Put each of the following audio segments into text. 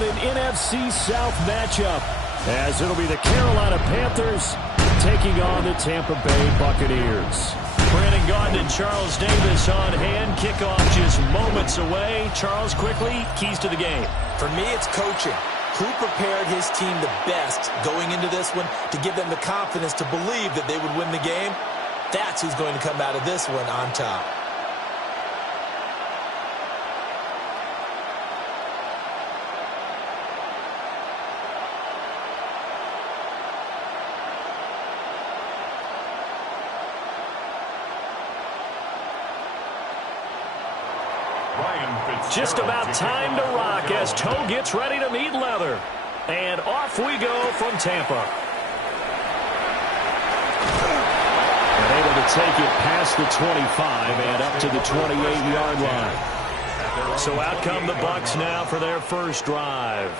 got an NFC South matchup, as it'll be the Carolina Panthers taking on the Tampa Bay Buccaneers. Brandon Gaudin and Charles Davis on hand. Kickoff just moments away. Charles, quickly, keys to the game. For me, it's coaching. Who prepared his team the best going into this one to give them the confidence to believe that they would win the game? That's who's going to come out of this one on top. Just about time to rock as Toe gets ready to meet leather. And off we go from Tampa. And able to take it past the 25 and up to the 28-yard line. So out come the Bucs now for their first drive.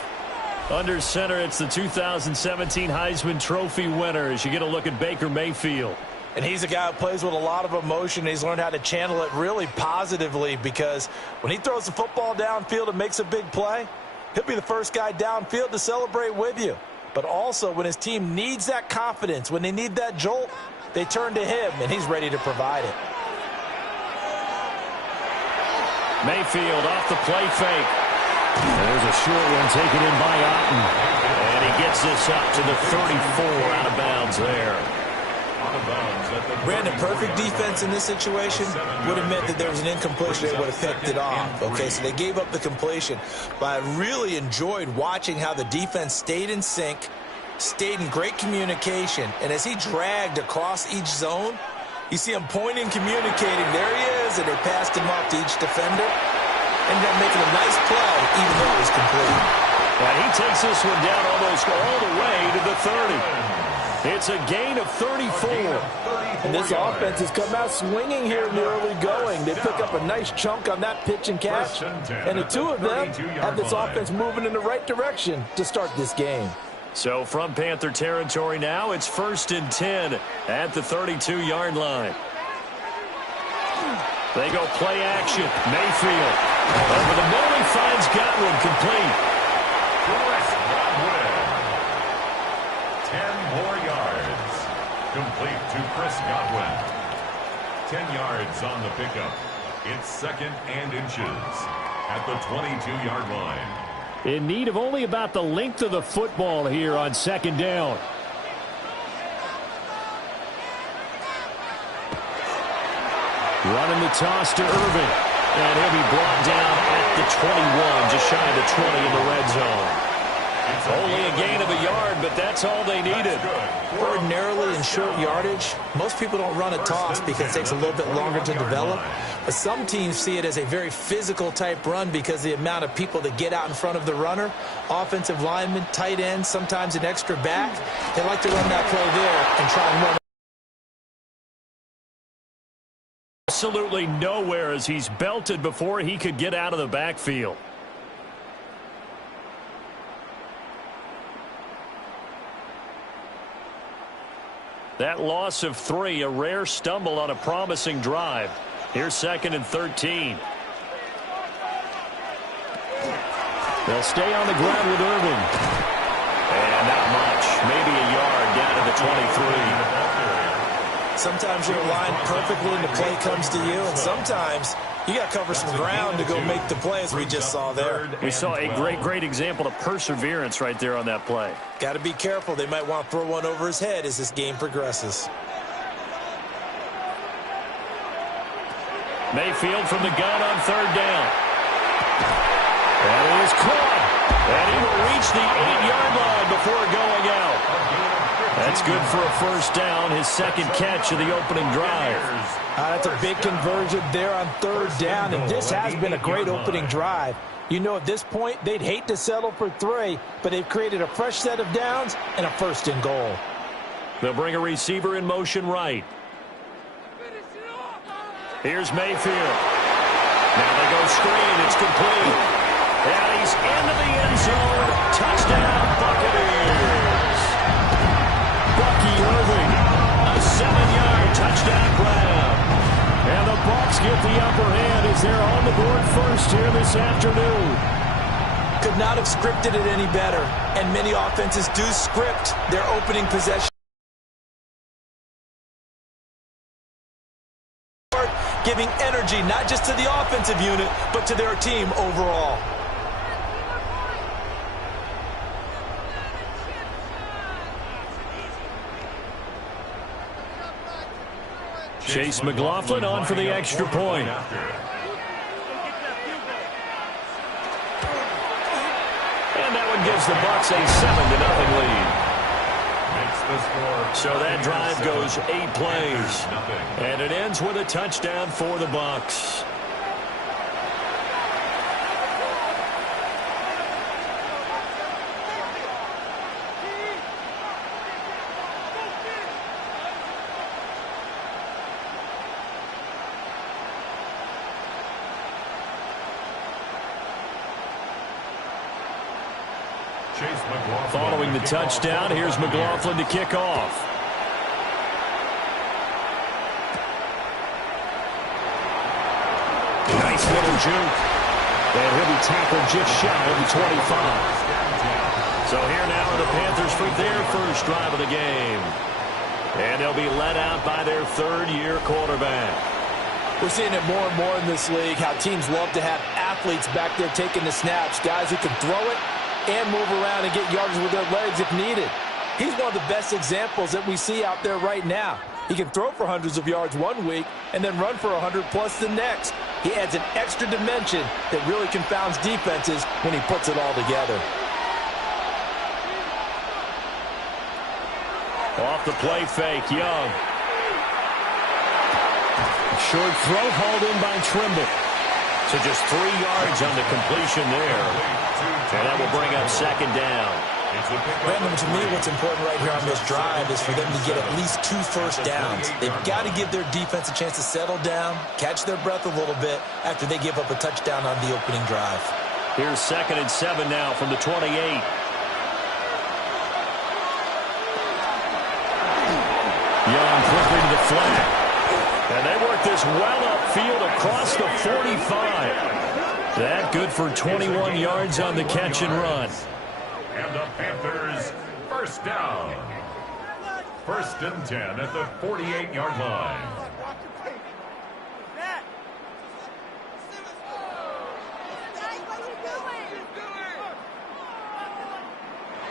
Under center, it's the 2017 Heisman Trophy winner as you get a look at Baker Mayfield. And he's a guy who plays with a lot of emotion. He's learned how to channel it really positively, because when he throws the football downfield and makes a big play, he'll be the first guy downfield to celebrate with you. But also, when his team needs that confidence, when they need that jolt, they turn to him, and he's ready to provide it. Mayfield off the play fake. There's a short one taken in by Otten. And he gets this up to the 34 out of bounds there. Brandon, perfect defense in this situation would have meant that there was an incompletion. They would have picked it off. Okay, so they gave up the completion. But I really enjoyed watching how the defense stayed in sync, stayed in great communication. And as he dragged across each zone, you see him pointing, communicating. There he is, and they passed him off to each defender. Ended up making a nice play, even though it was complete. And he takes this one down almost all the way to the 30. It's a gain of 34. And this offense has come out swinging here in the early going. They pick up a nice chunk on that pitch and catch. And the two of them have this offense moving in the right direction to start this game. So from Panther territory now, it's 1st and 10 at the 32-yard line. They go play action. Mayfield. Over the middle, he finds Godwin complete. 10 more yards. Complete to Chris Godwin. 10 yards on the pickup. It's 2nd and inches at the 22-yard line. In need of only about the length of the football here on 2nd down. Running the toss to Irving. And he'll be brought down at the 21, just shy of the 20 in the red zone. Only a gain of a yard, but that's all they needed. Ordinarily in short yardage, most people don't run a toss because it takes a little bit longer to develop. But some teams see it as a very physical type run because the amount of people that get out in front of the runner, offensive linemen, tight ends, sometimes an extra back, they like to run that play there and try and run. Absolutely nowhere as he's belted before he could get out of the backfield. That loss of 3, a rare stumble on a promising drive. Here's 2nd and 13. They'll stay on the ground with Irving. And not much, maybe a yard down to the 23. Sometimes you're aligned perfectly and the play comes to you, and sometimes you got to cover some ground to go make the play, as we just saw there. We saw a great example of perseverance right there on that play. Got to be careful. They might want to throw one over his head as this game progresses. Mayfield from the gun on 3rd down. And it is caught. And he will reach the 8-yard line before going out. That's good for a first down, his 2nd catch of the opening drive. That's a big conversion there on 3rd down, and this has been a great opening drive. You know, at this point, they'd hate to settle for 3, but they've created a fresh set of downs and a 1st and goal. They'll bring a receiver in motion right. Here's Mayfield. Now they go screen. It's complete. And he's into the end zone. Touchdown, Buccaneers. Bucky Irving, a 7-yard touchdown grab. And the Bucs get the upper hand as they're on the board first here this afternoon. could not have scripted it any better, and many offenses do script their opening possession, giving energy not just to the offensive unit, but to their team overall. Chase McLaughlin on for the extra point. And that one gives the Bucs a 7-0 lead. So that drive goes 8 plays. And it ends with a touchdown for the Bucs. Following the touchdown, here's McLaughlin to kick off. Nice little juke. And he'll be tackled just shy of the 25. So here now are the Panthers for their first drive of the game. And they'll be led out by their third-year quarterback. We're seeing it more and more in this league, how teams love to have athletes back there taking the snaps, guys who can throw it and move around and get yards with their legs if needed. He's one of the best examples that we see out there right now. He can throw for hundreds of yards one week and then run for 100+ the next. He adds an extra dimension that really confounds defenses when he puts it all together. Off the play fake, Young. Short throw hauled in by Trimble. So just 3 yards on the completion there. And that will bring up second down. Brandon, to me, what's important right here on this drive is for them to get at least 2 first downs. They've got to give their defense a chance to settle down, catch their breath a little bit after they give up a touchdown on the opening drive. Here's 2nd and 7 now from the 28. Young quickly to the flat. And they work this well upfield across the 45. That good for 21 yards on the catch and run. And the Panthers first down. 1st and 10 at the 48-yard line.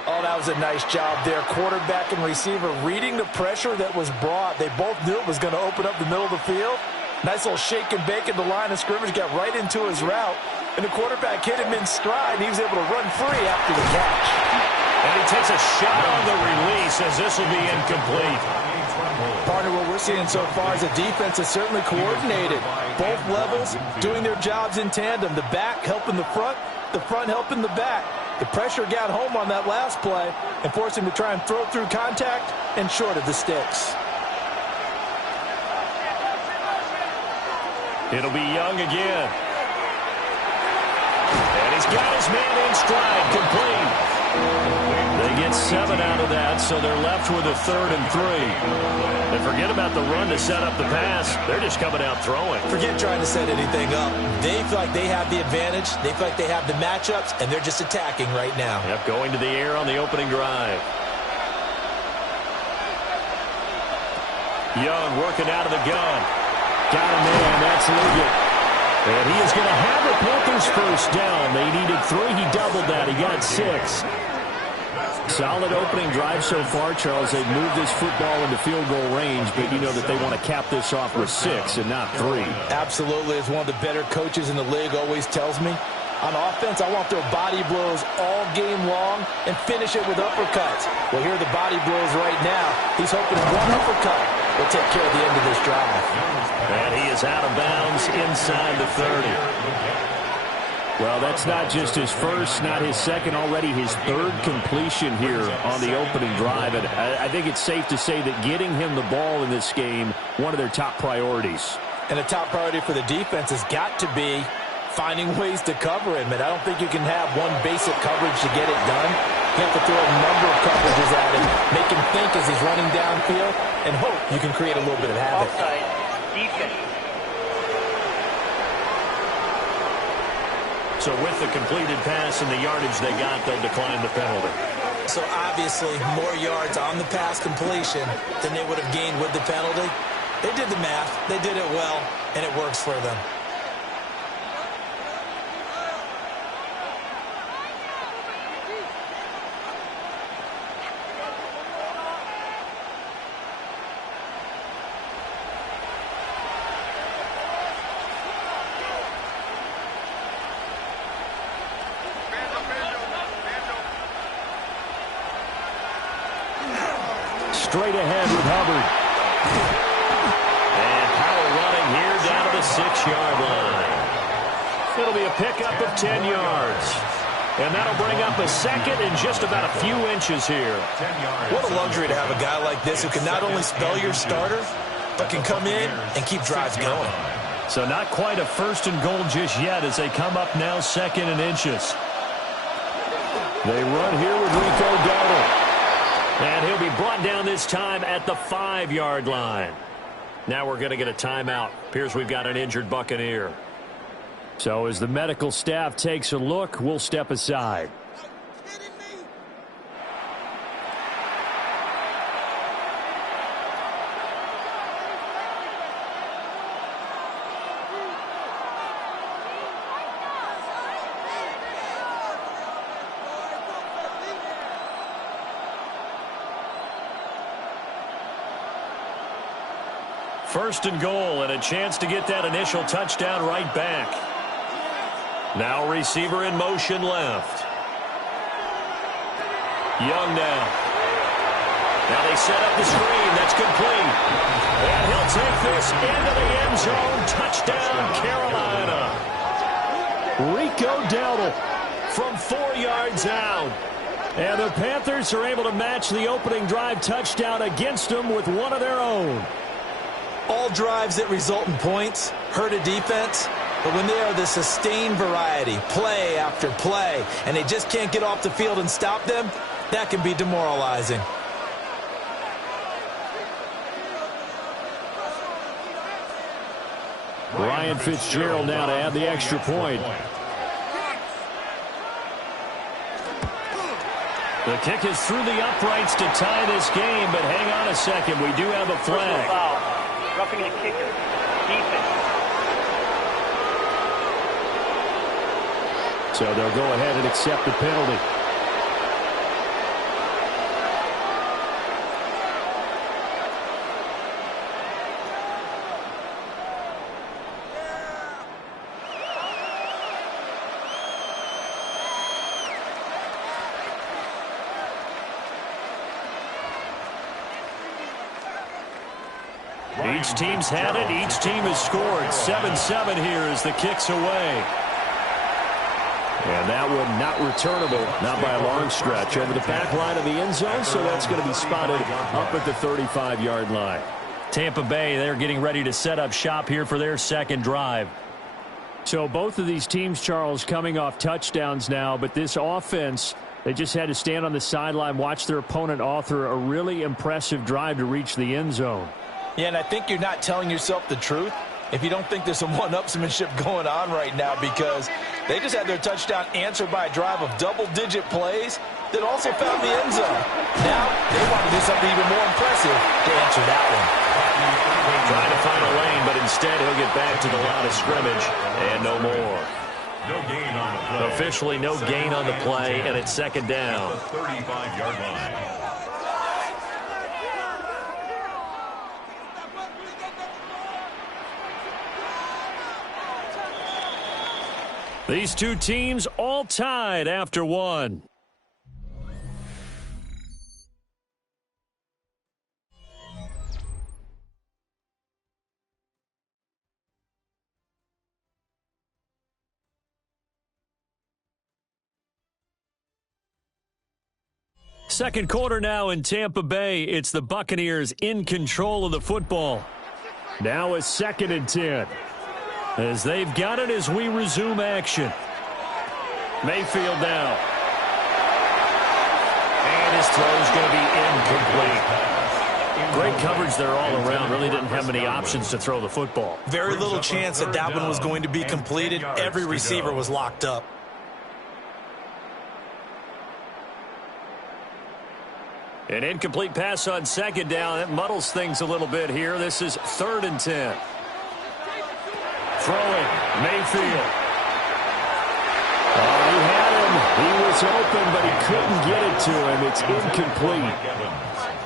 Oh, that was a nice job there. Quarterback and receiver reading the pressure that was brought. They both knew it was going to open up the middle of the field. Nice little shake and bake at the line of scrimmage, got right into his route. And the quarterback hit him in stride, and he was able to run free after the catch. And he takes a shot on the release as this will be incomplete. Partner, what we're seeing so far is the defense is certainly coordinated. Both levels doing their jobs in tandem. The back helping the front helping the back. The pressure got home on that last play and forced him to try and throw through contact and short of the sticks. It'll be Young again. And he's got his man in stride, complete. They get 7 out of that, so they're left with a 3rd and 3. And forget about the run to set up the pass. They're just coming out throwing. Forget trying to set anything up. They feel like they have the advantage. They feel like they have the matchups, and they're just attacking right now. Yep, going to the air on the opening drive. Young working out of the gun. Got him in. That's Liggett. And he is going to have the Panthers first down. They needed 3. He doubled that. He got 6. Solid opening drive so far, Charles. They've moved this football into field goal range, but you know that they want to cap this off with 6 and not 3. Absolutely. As one of the better coaches in the league always tells me, on offense, I want their body blows all game long and finish it with uppercuts. Well, here are the body blows right now. He's hoping one uppercut will take care of the end of this drive. And he is out of bounds inside the 30. Well, that's not just his first, not his second, already his 3rd completion here on the opening drive. And I think it's safe to say that getting him the ball in this game, one of their top priorities. And a top priority for the defense has got to be finding ways to cover him. And I don't think you can have one basic coverage to get it done. You have to throw a number of coverages at him, make him think as he's running downfield, and hope you can create a little bit of havoc. Offside, defense. So with the completed pass and the yardage they got, they'll decline the penalty. So obviously more yards on the pass completion than they would have gained with the penalty. They did the math. They did it well, and it works for them. Straight ahead with Hubbard. And power running here down to the 6-yard line. It'll be a pickup of 10 yards. And that'll bring up a second and just about a few inches here. What a luxury to have a guy like this who can not only spell your starter, but can come in and keep drives going. So not quite a first and goal just yet as they come up now 2nd and inches. They run here with Rico Dowdle. And he'll be brought down this time at the 5-yard line. Now we're going to get a timeout. Appears we've got an injured Buccaneer. So as the medical staff takes a look, we'll step aside. First and goal, and a chance to get that initial touchdown right back. Now receiver in motion left. Young now. Now they set up the screen. That's complete. And he'll take this into the end zone. Touchdown, Carolina. Rico Dowdle from 4 yards out. And the Panthers are able to match the opening drive touchdown against them with one of their own. All drives that result in points hurt a defense, but when they are the sustained variety, play after play, and they just can't get off the field and stop them, that can be demoralizing. Ryan Fitzgerald now to add the extra point. The kick is through the uprights to tie this game, but hang on a second. We do have a flag. Roughing the kicker. Defense. So they'll go ahead and accept the penalty. Each team's had it. Each team has scored. 7-7 here as the kick's away. And that one not returnable, not by a long stretch, over the back line of the end zone, so that's going to be spotted up at the 35-yard line. Tampa Bay, they're getting ready to set up shop here for their second drive. So both of these teams, Charles, coming off touchdowns now, but this offense, they just had to stand on the sideline, watch their opponent author a really impressive drive to reach the end zone. Yeah, and I think you're not telling yourself the truth if you don't think there's some one-upsmanship going on right now, because they just had their touchdown answered by a drive of double-digit plays that also found the end zone. Now they want to do something even more impressive to answer that one. Trying to find a lane, but instead he'll get back to the line of scrimmage and no more. No gain on the play. Officially no gain on the play, and it's second down. 35-yard line. These two teams all tied after one. Second quarter now in Tampa Bay. It's the Buccaneers in control of the football. Now a 2nd and 10. As they've got it as we resume action. Mayfield now. And his throw is going to be incomplete. Great coverage there all around. Really didn't have many options to throw the football. Very little chance that that one was going to be completed. Every receiver was locked up. An incomplete pass on second down. That muddles things a little bit here. This is 3rd and 10. Throwing, Mayfield. Oh, he had him. He was open, but he couldn't get it to him. It's incomplete.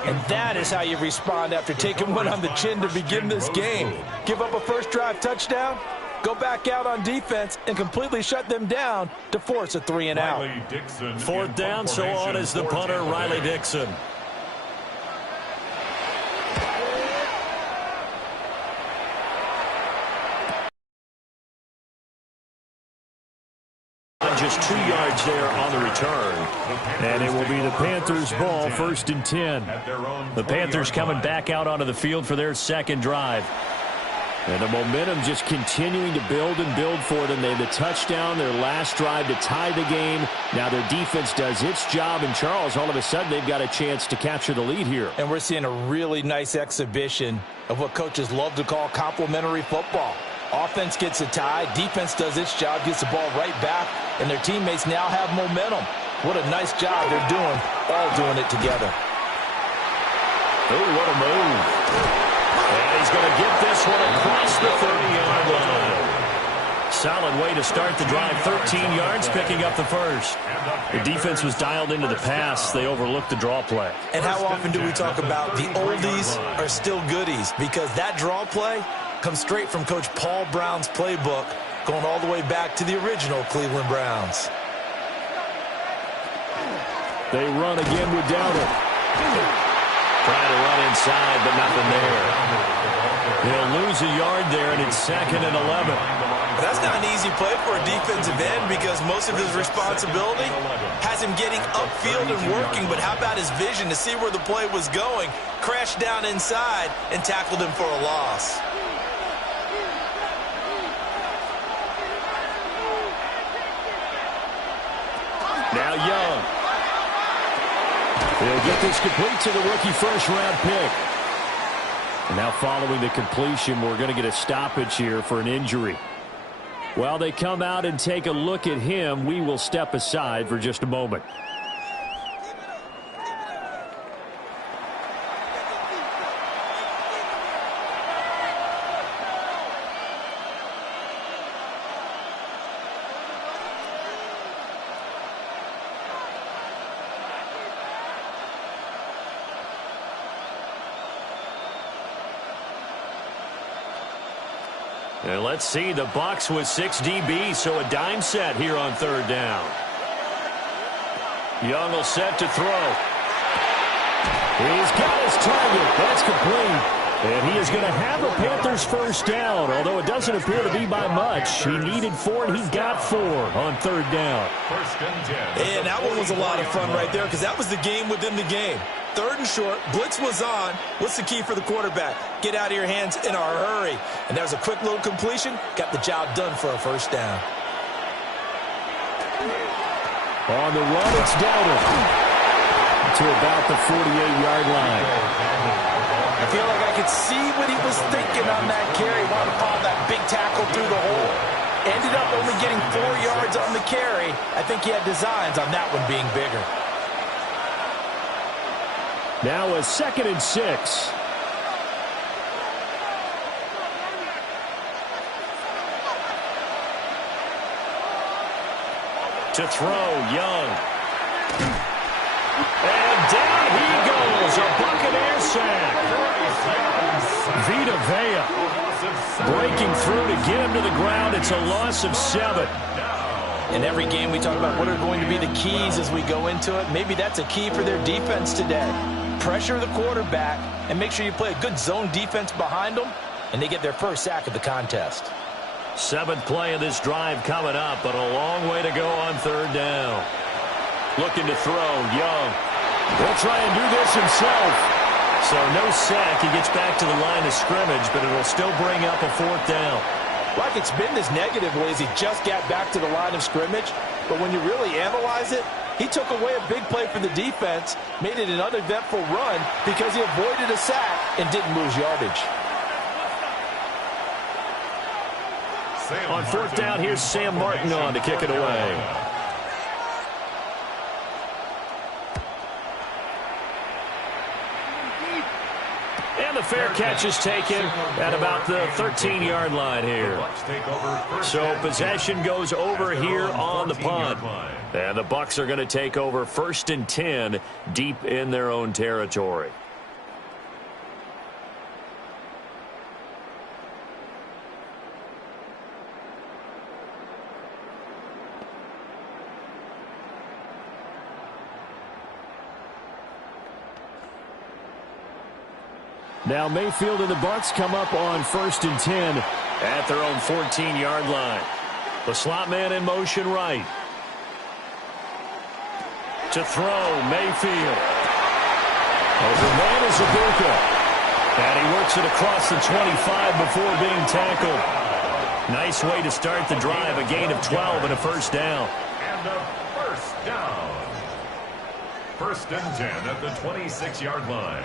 And that is how you respond after taking one on the chin to begin this game. Give up a first drive touchdown, go back out on defense, and completely shut them down to force a 3-and-out. 4th down, so on is the punter, Riley Dixon. Just 2 yards there on the return. And it will be the Panthers' ball, 1st and 10. The Panthers coming back out onto the field for their second drive. And the momentum just continuing to build and build for them. They had the touchdown, their last drive to tie the game. Now their defense does its job. And Charles, all of a sudden, they've got a chance to capture the lead here. And we're seeing a really nice exhibition of what coaches love to call complementary football. Offense gets a tie, defense does its job, gets the ball right back, and their teammates now have momentum. What a nice job they're doing, all doing it together. Oh, what a move. And he's going to get this one across the 30-yard line. Solid way to start the drive, 13 yards, picking up the first. The defense was dialed into the pass. They overlooked the draw play. And how often do we talk about the oldies are still goodies? Because that draw play comes straight from Coach Paul Brown's playbook, going all the way back to the original Cleveland Browns. They run again with Dowdle. Trying to run inside, but nothing there. They'll lose a yard there, and it's 2nd and 11. That's not an easy play for a defensive end because most of his responsibility has him getting upfield and working, but how about his vision to see where the play was going, crashed down inside, and tackled him for a loss. Now Young. He'll get this complete to the rookie first-round pick. And now following the completion, we're going to get a stoppage here for an injury. While they come out and take a look at him, we will step aside for just a moment. And let's see, the Bucs with 6 DBs, so a dime set here on 3rd down. Young will set to throw. He's got his target. That's complete. And he is going to have a Panthers first down, although it doesn't appear to be by much. He needed 4, and he got 4 on 3rd down. And that one was a lot of fun right there because that was the game within the game. 3rd and short, blitz was on. What's the key for the quarterback? Get out of your hands in a hurry. And that was a quick little completion. Got the job done for a first down. On the run, it's Dowdle to about the 48-yard line. I feel like I could see what he was thinking on that carry. Wanted to follow that big tackle through the hole. Ended up only getting 4 yards on the carry. I think he had designs on that one being bigger. Now a 2nd and 6. To throw, Young. And down he goes, a Buccaneer sack. Vita Vea breaking through to get him to the ground. It's a loss of 7. In every game we talk about what are going to be the keys as we go into it. Maybe that's a key for their defense today. Pressure the quarterback and make sure you play a good zone defense behind them, and they get their first sack of the contest. 7th play of this drive coming up, but a long way to go on 3rd down. Looking to throw, Young. He'll try and do this himself. So no sack. He gets back to the line of scrimmage, but it'll still bring up a 4th down. Like it's been this negative ways he just got back to the line of scrimmage, but when you really analyze it, he took away a big play for the defense, made it an uneventful run because he avoided a sack and didn't lose yardage. On fourth down, here's Sam Martin on to kick it away. And the fair catch is taken at about the 13-yard line here. So possession goes over here on the punt. And the Bucs are going to take over 1st and 10 deep in their own territory. Now Mayfield and the Bucs come up on 1st and 10 at their own 14-yard line. The slot man in motion right. To throw, Mayfield. Over man is Ibuka. And he works it across the 25 before being tackled. Nice way to start the drive. A gain of 12 and a first down. And a first down. 1st and 10 at the 26-yard line.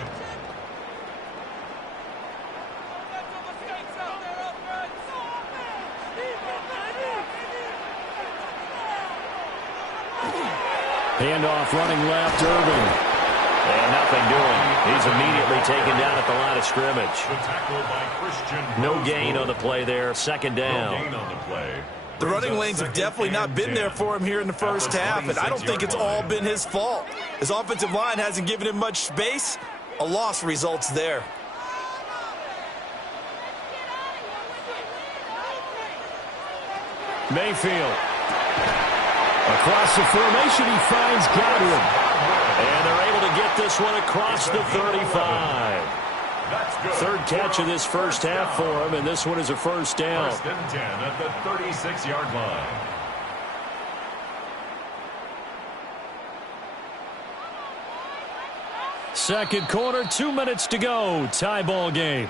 Handoff running left, Irving. And nothing doing. He's immediately taken down at the line of scrimmage. No gain on the play there. 2nd down. The running lanes have definitely not been there for him here in the first half, and I don't think it's all been his fault. His offensive line hasn't given him much space. A loss results there. Mayfield. Across the formation, he finds Godwin. And they're able to get this one across the 35. 3rd catch of this first half for him, and this one is a first down. 1st and 10 at the 36-yard line. Second quarter, 2 minutes to go. Tie ball game.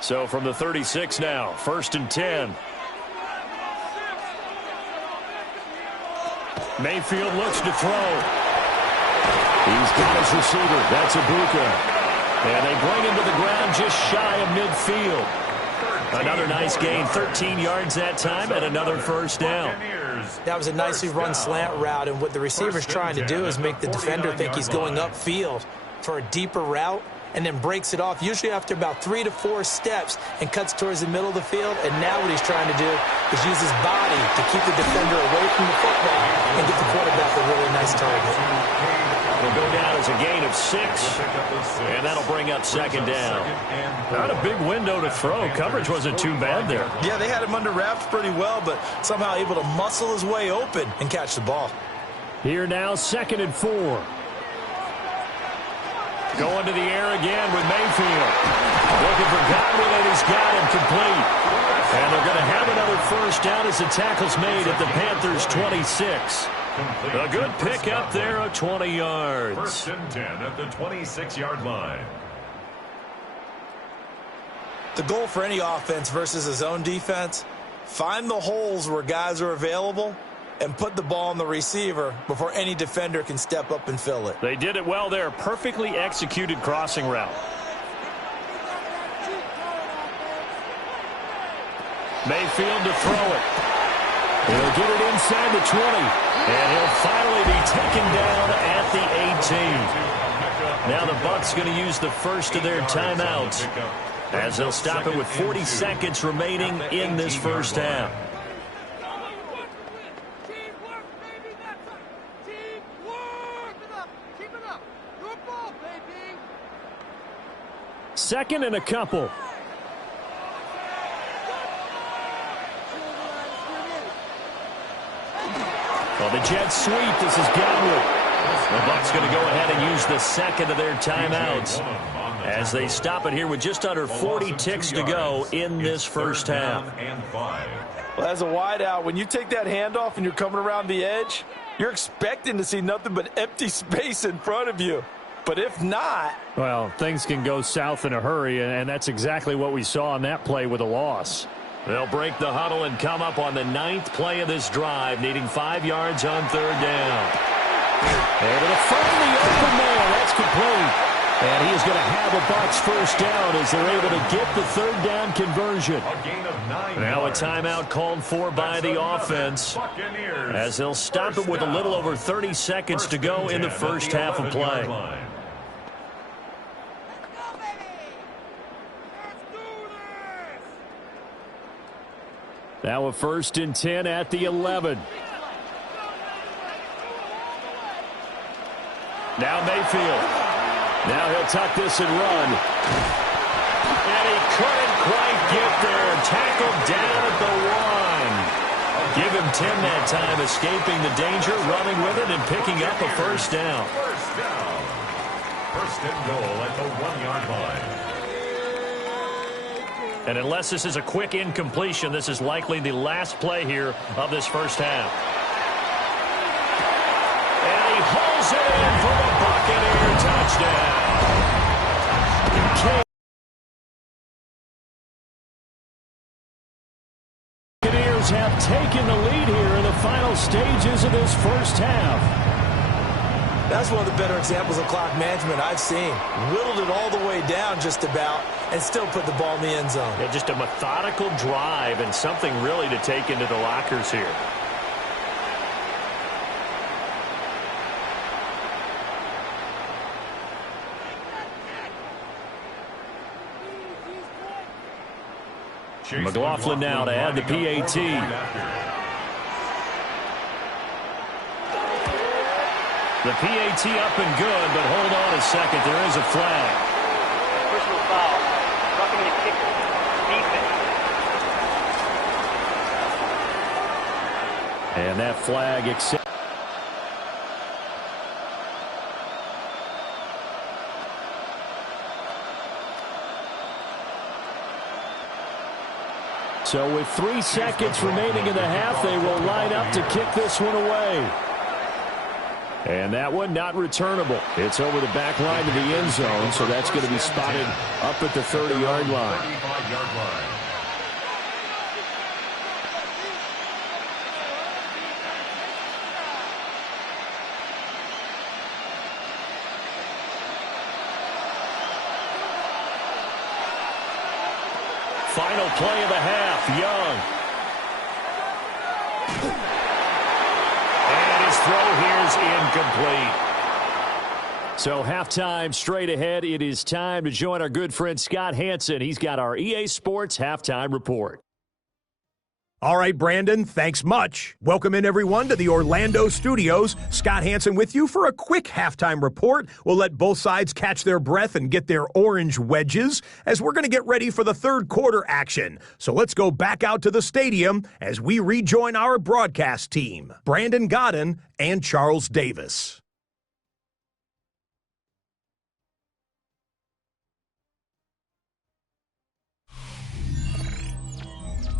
So from the 36 now, 1st and 10. Mayfield looks to throw. He's got his receiver. That's Ibuka. And they bring him to the ground just shy of midfield. Another nice gain. 13 yards that time and another first down. That was a nicely run slant route, and what the receiver's trying to do is make the defender think he's going upfield for a deeper route, and then breaks it off, usually after about 3 to 4 steps, and cuts towards the middle of the field. And now what he's trying to do is use his body to keep the defender away from the football and get the quarterback a really nice target. Will go down as a gain of 6, and that'll bring up 2nd down. Not a big window to throw. Coverage wasn't too bad there. Yeah, they had him under wraps pretty well, but somehow able to muscle his way open and catch the ball. Here now, 2nd and 4. Going to the air again with Mayfield. Looking for Godwin, and he's got him complete. And they're going to have another first down as the tackle's made at the Panthers' 26. A good pick up there of 20 yards. 1st and 10 at the 26-yard line. The goal for any offense versus his own defense, find the holes where guys are available and put the ball on the receiver before any defender can step up and fill it. They did it well there. Perfectly executed crossing route. Mayfield to throw it. He'll get it inside the 20. And he'll finally be taken down at the 18. Now the Bucs going to use the first of their timeouts as they'll stop it with 40 seconds remaining in this first half. Second and a couple. Well, the Jets sweep. This is Godwin. The Bucs going to go ahead and use the second of their timeouts as they stop it here with just under 40 ticks to go in this first half. Well, as a wideout, when you take that handoff and you're coming around the edge, you're expecting to see nothing but empty space in front of you. But if not... Well, things can go south in a hurry, and that's exactly what we saw on that play with a loss. They'll break the huddle and come up on the 9th play of this drive, needing 5 yards on 3rd down. And it'll find the open man. That's complete. And he is going to have a Bucs first down as they're able to get the third down conversion. A gain of 9 Now a yards. timeout called for by the offense Buccaneers. as they'll stop it with a little over 30 seconds to go in the first half of play. Now a 1st and 10 at the 11. Now Mayfield. Now he'll tuck this and run. And he couldn't quite get there. Tackled down at the 1. Give him 10 that time, escaping the danger, running with it, and picking up a first down. First down. First and goal at the 1-yard line. And unless this is a quick incompletion, this is likely the last play here of this first half. And he hauls it in for the Buccaneer touchdown. Buccaneers have taken the lead here in the final stages of this first half. That's one of the better examples of clock management I've seen. Whittled it all the way down just about and still put the ball in the end zone. Yeah, just a methodical drive and something really to take into the lockers here. McLaughlin now to add the PAT. The PAT up and good, but hold on a second. There is a flag. Personal foul. Roughing the kicker. Defense. And that flag accepted. So with 3 seconds remaining in the half, they will line up to kick this one away. And that one not returnable. It's over the back line to the end zone, so that's going to be spotted up at the 30-yard line. 35-yard line. Final play of the half, Young. And his throw here's incomplete. So halftime straight ahead. It is time to join our good friend Scott Hansen. He's got our EA Sports halftime report. All right, Brandon, thanks much. Welcome in, everyone, to the Orlando studios. Scott Hansen with you for a quick halftime report. We'll let both sides catch their breath and get their orange wedges as we're going to get ready for the third quarter action. So let's go back out to the stadium as we rejoin our broadcast team, Brandon Godden and Charles Davis.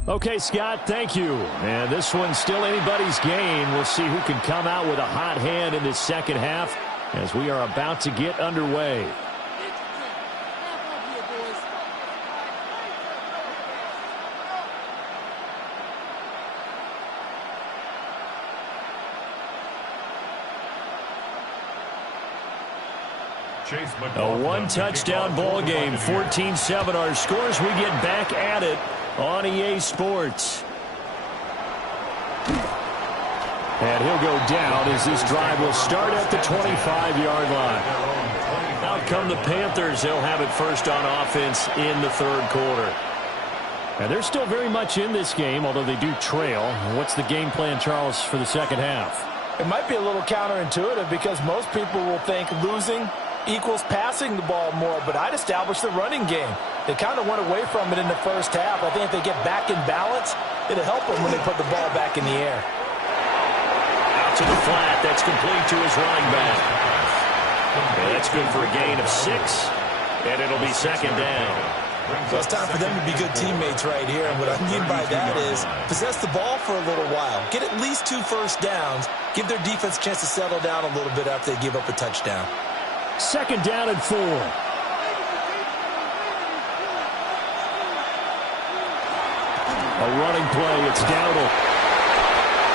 Okay, Scott, thank you. And this one's still anybody's game. We'll see who can come out with a hot hand in this second half as we are about to get underway. A one-touchdown ball game, 14-7 our scores. We get back at it on EA Sports. And he'll go down as this drive will start at the 25-yard line. Out come the Panthers. They'll have it first on offense in the third quarter. And they're still very much in this game, although they do trail. What's the game plan, Charles, for the second half? It might be a little counterintuitive because most people will think losing equals passing the ball more, but I'd establish the running game. They kind of went away from it in the first half. I think if they get back in balance, it'll help them when they put the ball back in the air. Out to the flat. That's complete to his running back. And that's good for a gain of 6, and it'll be second down. So it's time for them to be good teammates right here. And what I mean by that is possess the ball for a little while. Get at least 2 first downs. Give their defense a chance to settle down a little bit after they give up a touchdown. Second down and 4. A running play. It's Dowdle.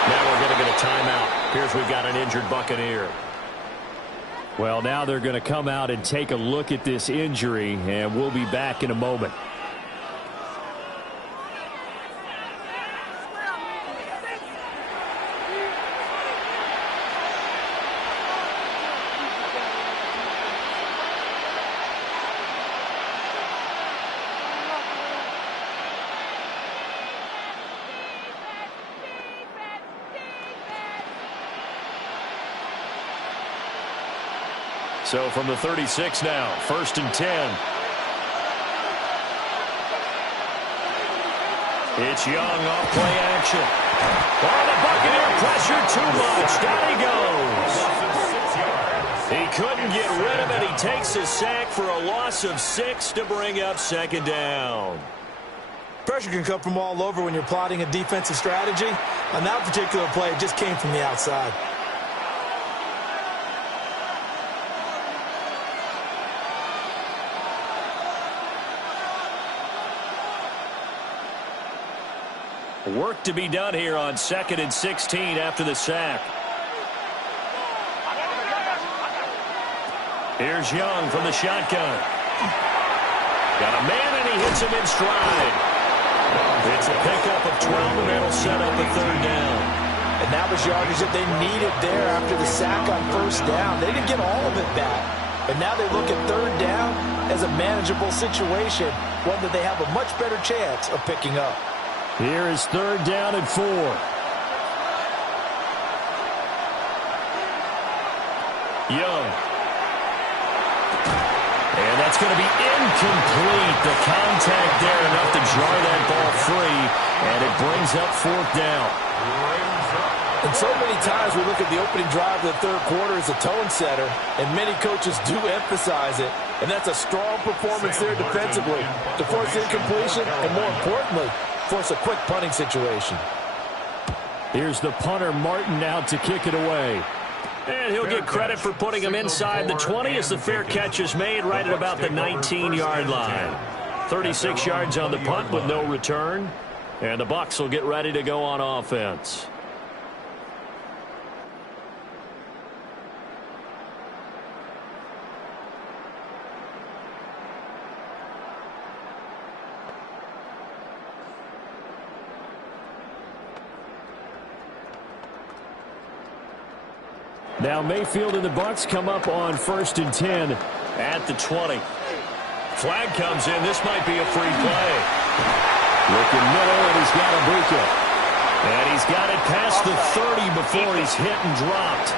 Now we're going to get a timeout. Here's we've got an injured Buccaneer. Well, now they're going to come out and take a look at this injury, and we'll be back in a moment. So from the 36 now, 1st and 10. It's Young off play action. Oh, the Buccaneer pressure too much. Down he goes. He couldn't get rid of it. He takes a sack for a loss of 6 to bring up 2nd down. Pressure can come from all over when you're plotting a defensive strategy. On that particular play, it just came from the outside. Work to be done here on 2nd and 16 after the sack. Here's Young from the shotgun. Got a man, and he hits him in stride. It's a pickup of 12, and that'll set up a 3rd down. And that was yardage that they needed there after the sack on 1st down. They didn't get all of it back. But now they look at 3rd down as a manageable situation, one that they have a much better chance of picking up. Here is 3rd down and 4. Young. And that's going to be incomplete. The contact there enough to jar that ball free, and it brings up 4th down. And so many times we look at the opening drive of the 3rd quarter as a tone setter, and many coaches do emphasize it, and that's a strong performance there defensively to force incompletion and, more importantly, force a quick punting situation. Here's the punter, Martin, out to kick it away. And he'll get credit for putting him inside the 20 as the fair catch is made right at about the 19-yard line. 36 yards on the punt with no return. And the Bucs will get ready to go on offense. Now Mayfield and the Bucs come up on 1st and 10 at the 20. Flag comes in. This might be a free play. Looking middle, and he's got Ibuka. And he's got it past the 30 before he's hit and dropped.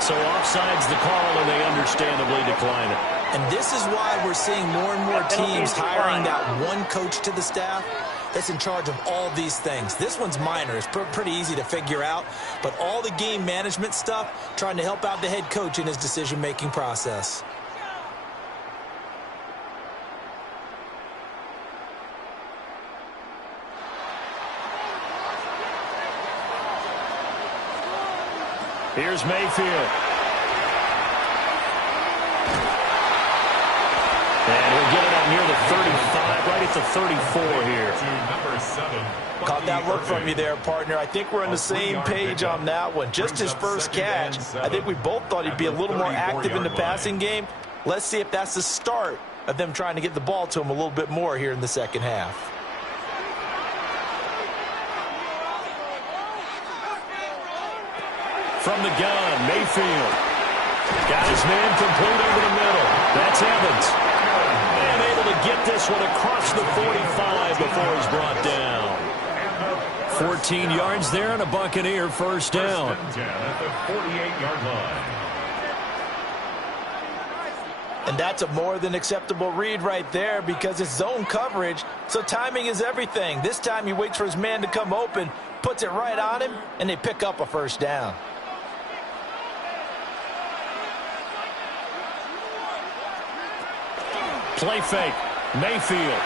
So offside's the call, and they understandably decline it. And this is why we're seeing more and more teams hiring that one coach to the staff that's in charge of all these things. This one's minor. It's pretty easy to figure out. But all the game management stuff, trying to help out the head coach in his decision-making process. Here's Mayfield. And he'll get it up near the 35, right at the 34 here. Caught that look from you there, partner. I think we're on the same page on that one. Just his first catch. I think we both thought he'd be a little more active in the passing game. Let's see if that's the start of them trying to get the ball to him a little bit more here in the 2nd half. From the gun, Mayfield. Got his man complete over the middle. That's Evans. And able to get this one across the 45 before he's brought down. 14 yards there and a Buccaneer 1st down. At the 48-yard line. And that's a more than acceptable read right there because it's zone coverage, so timing is everything. This time he waits for his man to come open, puts it right on him, and they pick up a 1st down. Play fake. Mayfield.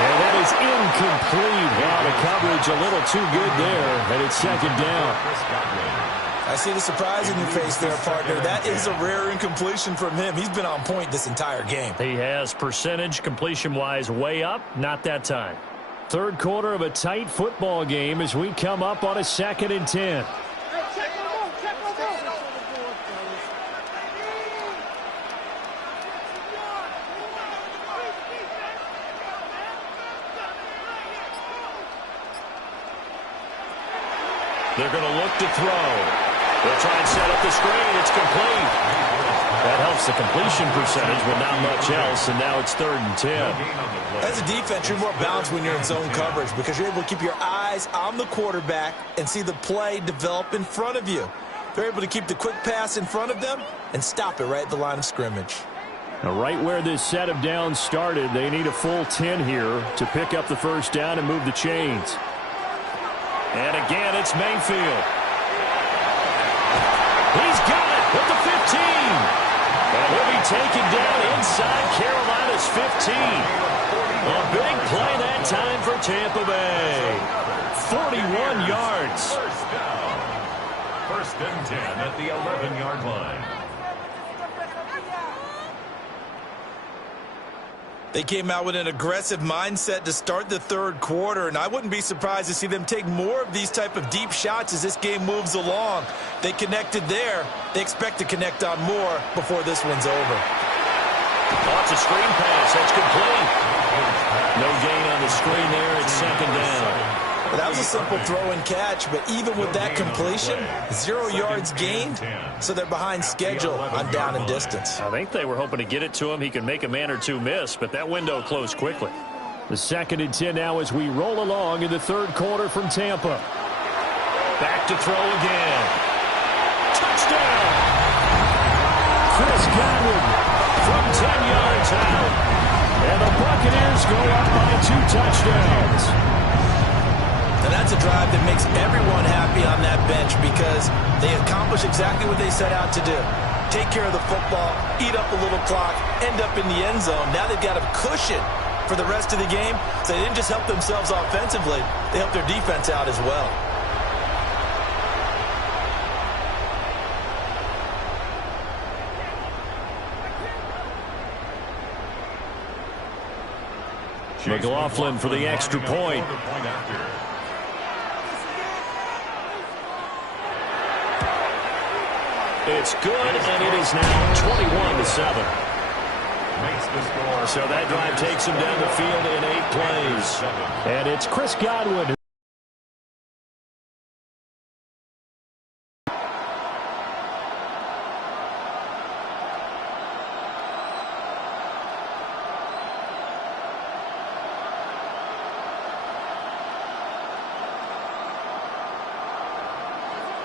And that is incomplete. Wow, the coverage a little too good there, and it's 2nd down. I see the surprise in your face there, partner. That is a rare incompletion from him. He's been on point this entire game. He has percentage completion-wise way up, not that time. 3rd quarter of a tight football game as we come up on a 2nd and 10. They're going to look to throw. They'll try and set up the screen. It's complete. That helps the completion percentage, but not much else, and now it's 3rd and 10. As a defense, you're more balanced when you're in zone coverage because you're able to keep your eyes on the quarterback and see the play develop in front of you. They're able to keep the quick pass in front of them and stop it right at the line of scrimmage. Now, right where this set of downs started, they need a full 10 here to pick up the first down and move the chains. And again, it's Mayfield. He's got it with the 15. And he'll be taken down inside Carolina's 15. A big play that time for Tampa Bay. 41 yards. First and 10 at the 11-yard line. They came out with an aggressive mindset to start the third quarter, and I wouldn't be surprised to see them take more of these type of deep shots as this game moves along. They connected there. They expect to connect on more before this one's over. Oh, it's a screen pass. That's complete. No gain on the screen there. It's 2nd down. That was a simple throw and catch, but even with that completion, 0 yards gained, so they're behind schedule on down and distance. I think they were hoping to get it to him. He could make a man or two miss, but that window closed quickly. The 2nd and 10 now as we roll along in the third quarter from Tampa. Back to throw again. Touchdown! Chris Godwin from 10 yards out. And the Buccaneers go up by 2 touchdowns. And that's a drive that makes everyone happy on that bench because they accomplish exactly what they set out to do. Take care of the football, eat up a little clock, end up in the end zone. Now they've got a cushion for the rest of the game. So they didn't just help themselves offensively, they helped their defense out as well. McLaughlin for the extra point. It's good, and it is now 21-7. So that drive takes him down the field in 8 plays. And it's Chris Godwin.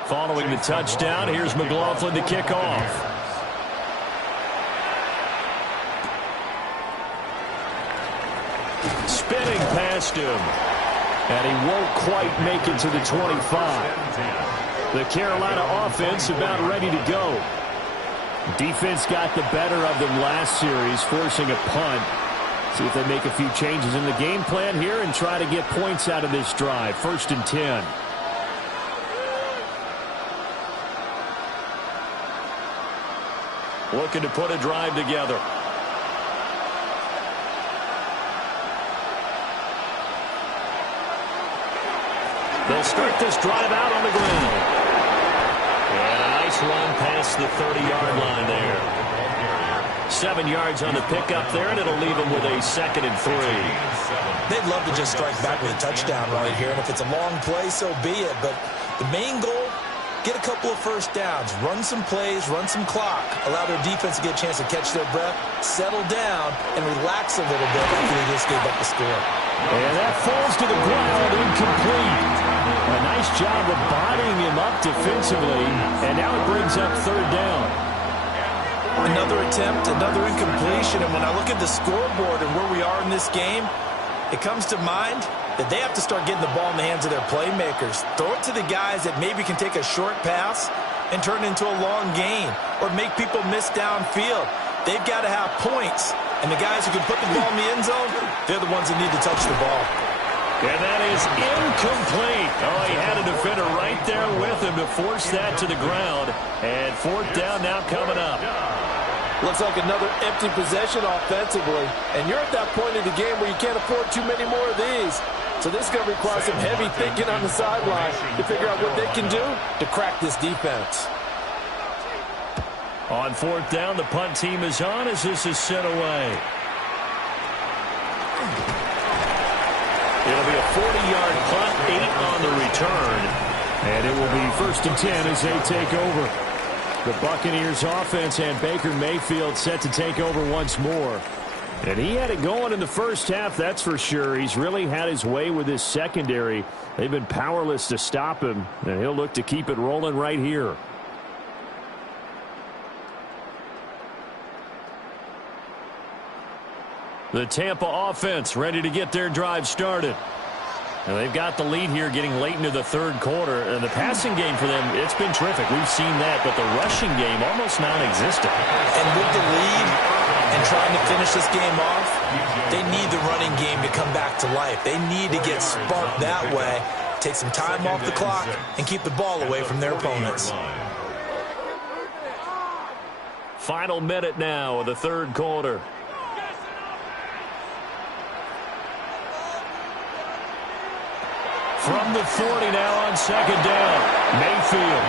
Following the touchdown, here's McLaughlin to kick off. Spinning past him. And he won't quite make it to the 25. The Carolina offense about ready to go. Defense got the better of them last series, forcing a punt. See if they make a few changes in the game plan here and try to get points out of this drive. 1st and 10. Looking to put a drive together. They'll start this drive out on the ground. And a nice run past the 30-yard line there. 7 yards on the pickup there, and it'll leave them with a 2nd and 3. They'd love to just strike back with a touchdown right here, and if it's a long play, so be it. But the main goal, get a couple of first downs, run some plays, run some clock, allow their defense to get a chance to catch their breath, settle down, and relax a little bit after they just gave up the score. And that falls to the ground, incomplete. A nice job of bodying him up defensively, and now it brings up 3rd down. Another attempt, another incompletion, and when I look at the scoreboard and where we are in this game, it comes to mind that they have to start getting the ball in the hands of their playmakers. Throw it to the guys that maybe can take a short pass and turn it into a long gain or make people miss downfield. They've got to have points, and the guys who can put the ball in the end zone, they're the ones that need to touch the ball. And that is incomplete. Oh, he had a defender right there with him to force that to the ground. And 4th down now coming up. Looks like another empty possession offensively. And you're at that point in the game where you can't afford too many more of these. So this is going to require some heavy thinking on the sideline to figure out what they can do to crack this defense. On 4th down, the punt team is on as this is sent away. It'll be a 40-yard punt, 8 on the return. And it will be 1st and 10 as they take over. The Buccaneers offense and Baker Mayfield set to take over once more. And he had it going in the first half, that's for sure. He's really had his way with his secondary. They've been powerless to stop him, and he'll look to keep it rolling right here. The Tampa offense ready to get their drive started. And they've got the lead here getting late into the third quarter. And the passing game for them, it's been terrific. We've seen that, but the rushing game almost non-existent. And with the lead and trying to finish this game off, they need the running game to come back to life. They need to get sparked that way, take some time off the clock, and keep the ball away from their opponents. Final minute now of the third quarter. From the 40 now on second down, Mayfield.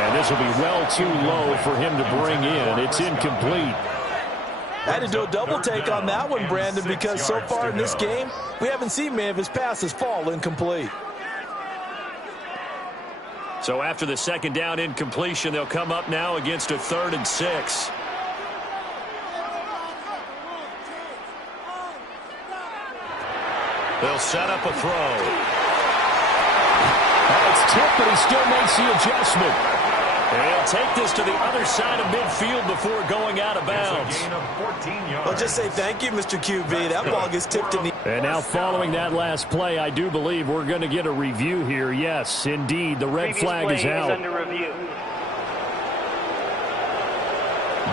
And this will be well too low for him to bring in. It's incomplete. I had to do a double take on that one, Brandon, because so far in this game, we haven't seen many of his passes fall incomplete. So after the second down incompletion, they'll come up now against a 3rd and 6. They'll set up a throw. It's tipped, but he still makes the adjustment. And he'll take this to the other side of midfield before going out of bounds. I'll just say thank you, Mr. QB. That ball gets tipped in the... And now following that last play, I do believe we're going to get a review here. Yes, indeed, the red flag is out. Under review.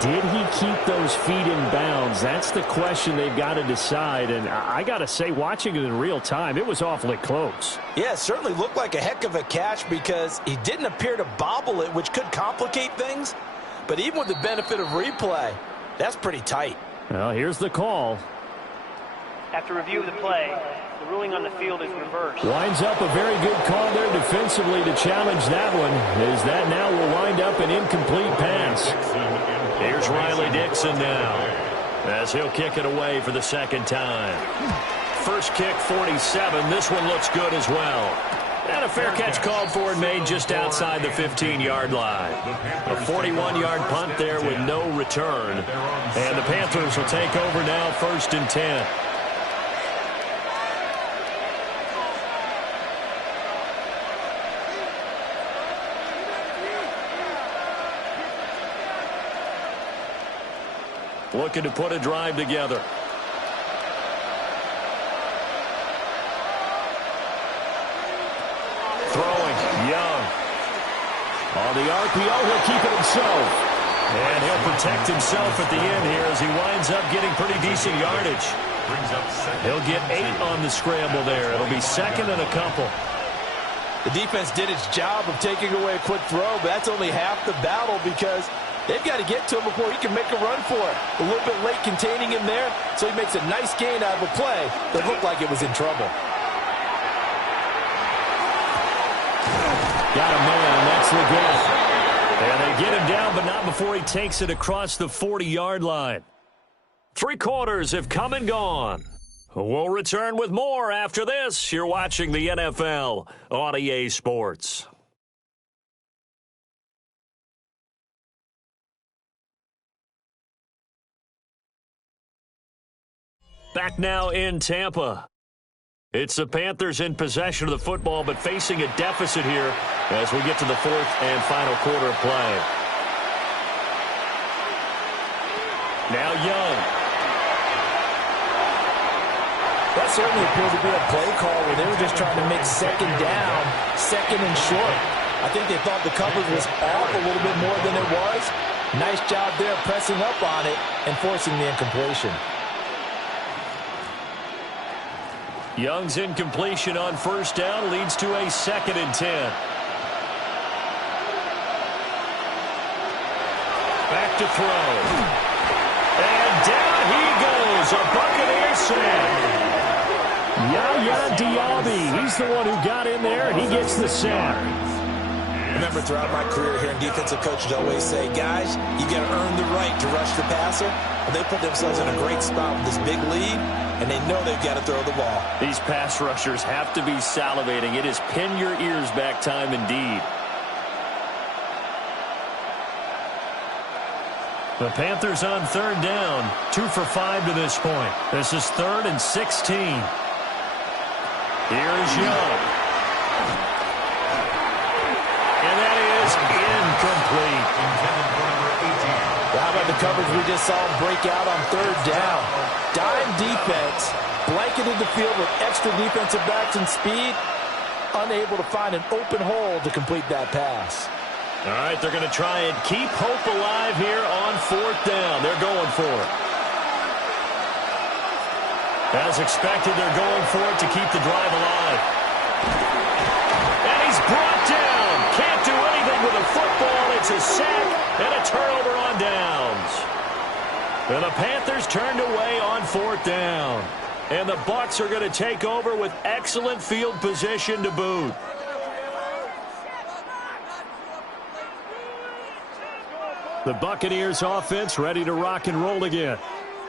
Did he keep those feet in bounds? That's the question they've got to decide. And I got to say, watching it in real time, it was awfully close. Yeah, it certainly looked like a heck of a catch because he didn't appear to bobble it, which could complicate things. But even with the benefit of replay, that's pretty tight. Well, here's the call. After review of the play, the ruling on the field is reversed. Winds up a very good call there defensively to challenge that one, as that now will wind up an incomplete pass. Here's Riley Dixon now, as he'll kick it away for the second time. First kick, 47. This one looks good as well. And a fair catch called for and made just outside the 15-yard line. A 41-yard punt there with no return. And the Panthers will take over now, 1st and 10. Looking to put a drive together. Throwing, Young. On the RPO, he'll keep it himself. And he'll protect himself at the end here as he winds up getting pretty decent yardage. He'll get 8 on the scramble there. It'll be 2nd and a couple. The defense did its job of taking away a quick throw, but that's only half the battle because they've got to get to him before he can make a run for it. A little bit late containing him there, so he makes a nice gain out of a play that looked like it was in trouble. Got a man, that's the get. And they get him down, but not before he takes it across the 40-yard line. 3 quarters have come and gone. We'll return with more after this. You're watching the NFL on EA Sports. Back now in Tampa. It's the Panthers in possession of the football, but facing a deficit here as we get to the 4th and final quarter of play. Now Young. That certainly appeared to be a play call where they were just trying to make second down, 2nd and short. I think they thought the coverage was off a little bit more than it was. Nice job there pressing up on it and forcing the incompletion. Young's incompletion on 1st down leads to a 2nd and 10. Back to throw. And down he goes. A Buccaneers sack. Yaya Diaby, he's the one who got in there. He gets the sack. Remember, throughout my career here, defensive coaches always say, guys, you got to earn the right to rush the passer. Well, they put themselves in a great spot with this big lead. and they know they've got to throw the ball. These pass rushers have to be salivating. It is pin your ears back time indeed. The Panthers on third down, 2 for 5 to this point. This is 3rd and 16. Here's Young. And that is incomplete. How about the coverage we just saw him break out on third down? Dime defense, blanketed the field with extra defensive backs and speed, unable to find an open hole to complete that pass. All right, they're going to try and keep hope alive here on 4th down. They're going for it. As expected, they're going for it to keep the drive alive. And he's brought down. Can't do anything with a football. It's a sack and a turnover on downs. And the Panthers turned away on 4th down. And the Bucs are going to take over with excellent field position to boot. The Buccaneers offense ready to rock and roll again.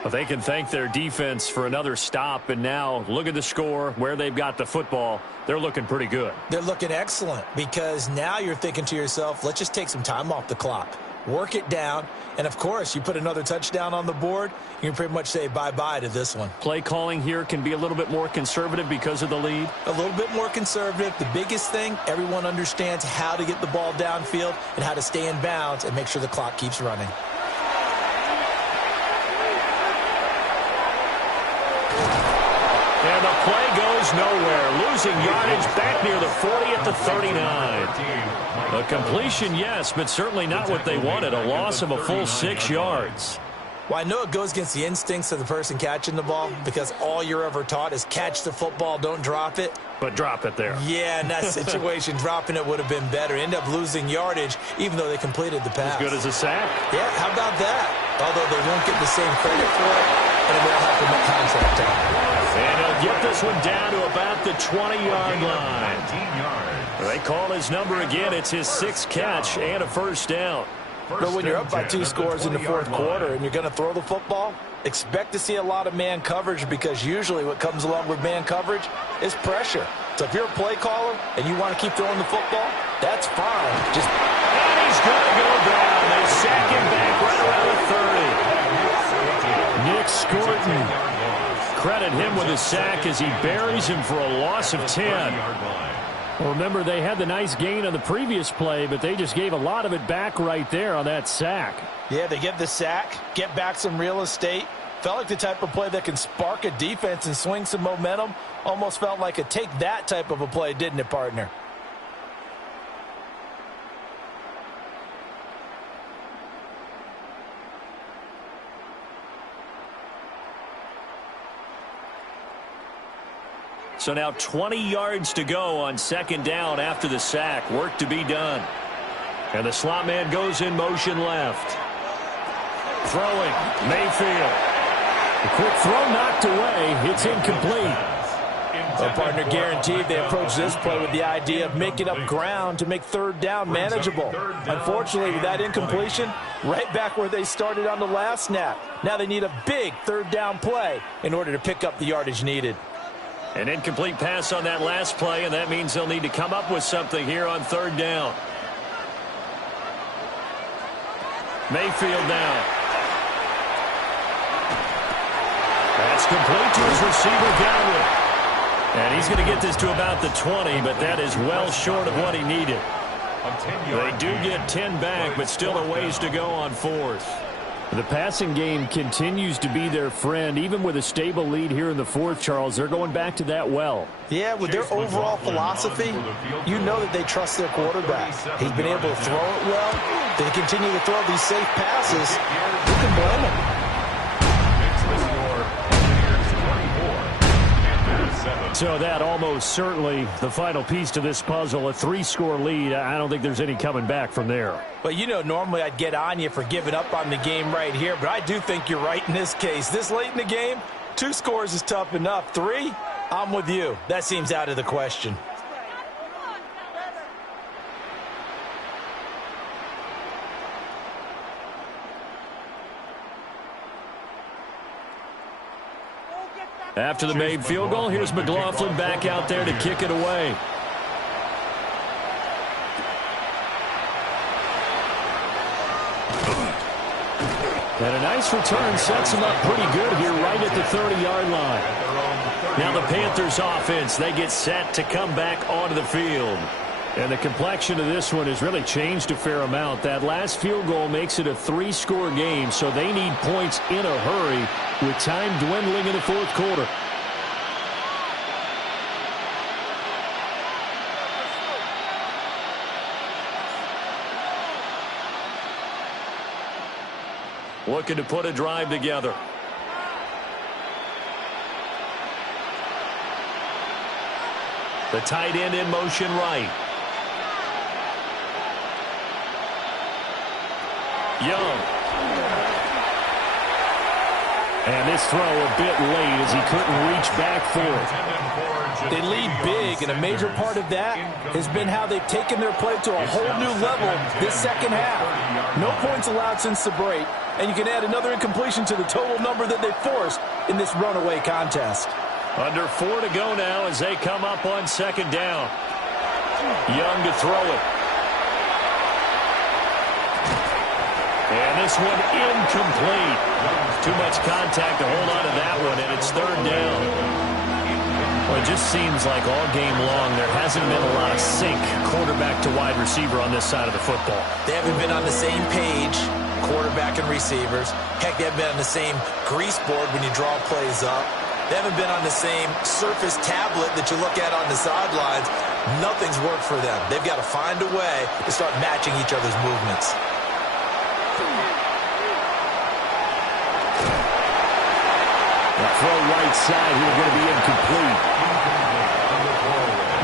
Well, they can thank their defense for another stop, and now look at the score, where they've got the football. They're looking pretty good. They're looking excellent because now you're thinking to yourself, let's just take some time off the clock. Work it down, and of course, you put another touchdown on the board, you can pretty much say bye-bye to this one. Play calling here can be a little bit more conservative because of the lead. A little bit more conservative. The biggest thing, everyone understands how to get the ball downfield and how to stay in bounds and make sure the clock keeps running. And the play goes nowhere. Losing yardage back near the 40 at the 39. A completion, yes, but certainly not what they wanted. A loss of a full 6 yards. Well, I know it goes against the instincts of the person catching the ball because all you're ever taught is catch the football, don't drop it. But drop it there. Yeah, in that situation, dropping it would have been better. End up losing yardage, even though they completed the pass. As good as a sack? Yeah, how about that? Although they won't get the same credit for it, and it will have to make contract time. And he'll get this one down to about the 20-yard line. They call his number again. It's his 6th catch and a first down. But when you're up by 2 scores in the 4th quarter and you're going to throw the football, expect to see a lot of man coverage because usually what comes along with man coverage is pressure. So if you're a play caller and you want to keep throwing the football, that's fine. And he's going to go down. They sack him back right around the 30. Nick Scorton. Credit him with a sack as he buries him for a loss of 10. Well, remember, they had the nice gain on the previous play, but they just gave a lot of it back right there on that sack. Yeah, they get the sack, get back some real estate. Felt like the type of play that can spark a defense and swing some momentum. Almost felt like a take that type of a play, didn't it, partner? So now 20 yards to go on 2nd down after the sack. Work to be done. And the slot man goes in motion left. Throwing. Mayfield. A quick throw knocked away. It's incomplete. Well, partner, guaranteed they approach this play with the idea of making up ground to make 3rd down manageable. Unfortunately, with that incompletion, right back where they started on the last snap. Now they need a big 3rd down play in order to pick up the yardage needed. An incomplete pass on that last play, and that means they'll need to come up with something here on 3rd down. Mayfield now. That's complete to his receiver, Godwin. And he's going to get this to about the 20, but that is well short of what he needed. They do get 10 back, but still a ways to go on 4th. The passing game continues to be their friend. Even with a stable lead here in the 4th, Charles, they're going back to that well. Yeah, with their overall philosophy, you know that they trust their quarterback. He's been able to throw it well. They continue to throw these safe passes. Who can blame them? So that almost certainly the final piece to this puzzle, a 3-score lead. I don't think there's any coming back from there. Well, you know, normally I'd get on you for giving up on the game right here, but I do think you're right in this case. This late in the game, 2 scores is tough enough. 3, I'm with you. That seems out of the question. After the made field goal, here's McLaughlin back out there to kick it away. And a nice return sets him up pretty good here right at the 30-yard line. Now the Panthers offense, they get set to come back onto the field. And the complexion of this one has really changed a fair amount. That last field goal makes it a 3-score game, so they need points in a hurry with time dwindling in the fourth quarter. Looking to put a drive together. The tight end in motion right. Young. And this throw a bit late as he couldn't reach back for it. They lead big, and a major part of that has been how they've taken their play to a whole new level this second half. No points allowed since the break, and you can add another incompletion to the total number that they forced in this runaway contest. Under 4 to go now as they come up on second down. Young to throw it. And this one incomplete. Too much contact to hold on to that one, and it's third down. Well, it just seems like all game long there hasn't been a lot of sync quarterback to wide receiver on this side of the football. They haven't been on the same page, quarterback and receivers. Heck, they haven't been on the same grease board when you draw plays up. They haven't been on the same surface tablet that you look at on the sidelines. Nothing's worked for them. They've got to find a way to start matching each other's movements. Throw right side here going to be incomplete.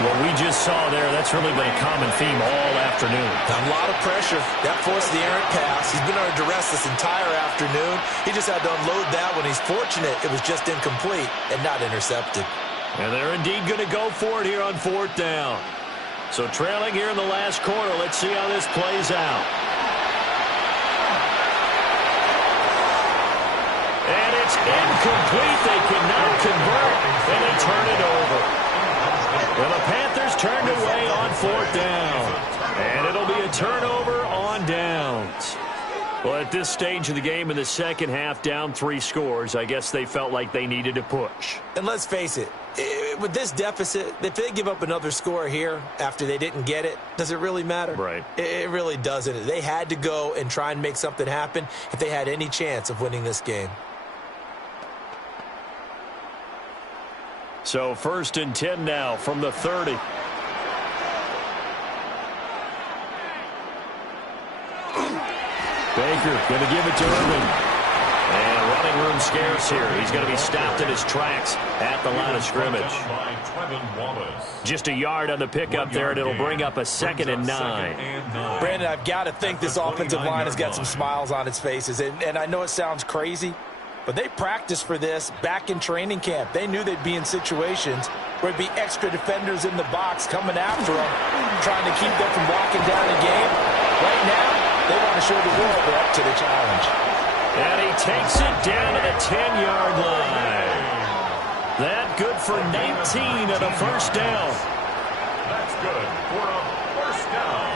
What we just saw there, that's really been a common theme all afternoon. A lot of pressure. That forced the errant pass. He's been under duress this entire afternoon. He just had to unload that one. He's fortunate it was just incomplete and not intercepted. And they're indeed going to go for it here on fourth down. So trailing here in the last quarter, let's see how this plays out. And it's incomplete. They cannot convert, and they turn it over. Well, the Panthers turned away on fourth down, and it'll be a turnover on downs. Well, at this stage of the game in the second half, down 3 scores, I guess they felt like they needed to push. And let's face it, with this deficit, if they give up another score here after they didn't get it, does it really matter? Right. It really doesn't. They had to go and try and make something happen if they had any chance of winning this game. So 1st and 10 now from the 30. Baker going to give it to Irvin. And running room scarce here. He's going to be stopped in his tracks at the line of scrimmage. Just a yard on the pickup there, and it'll bring up a 2nd and 9. Brandon, I've got to think this offensive line has got some smiles on its faces. And I know it sounds crazy, but they practiced for this back in training camp. They knew they'd be in situations where there'd be extra defenders in the box coming after them, trying to keep them from locking down the game. Right now, they want to show the world they're up to the challenge. And he takes it down to the 10-yard line. That good for 19 at a first down. That's good for a first down.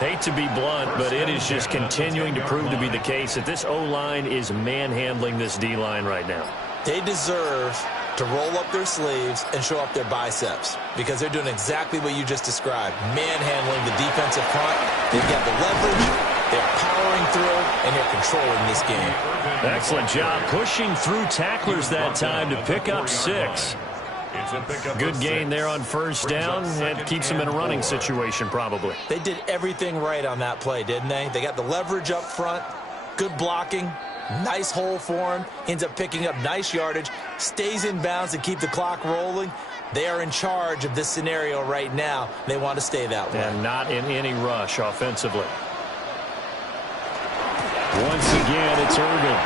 Hate to be blunt, but it is just continuing to prove to be the case that this O-line is manhandling this D-line right now. They deserve to roll up their sleeves and show up their biceps because they're doing exactly what you just described, manhandling the defensive front. They've got the leverage, they're powering through, and they're controlling this game. Excellent job pushing through tacklers that time to pick up 6. Good gain there on first down. That keeps them in a running situation probably. They did everything right on that play, didn't they? They got the leverage up front, good blocking, nice hole for him, ends up picking up nice yardage, stays in bounds to keep the clock rolling. They are in charge of this scenario right now. They want to stay that way. And not in any rush offensively. Once again, it's Irvin.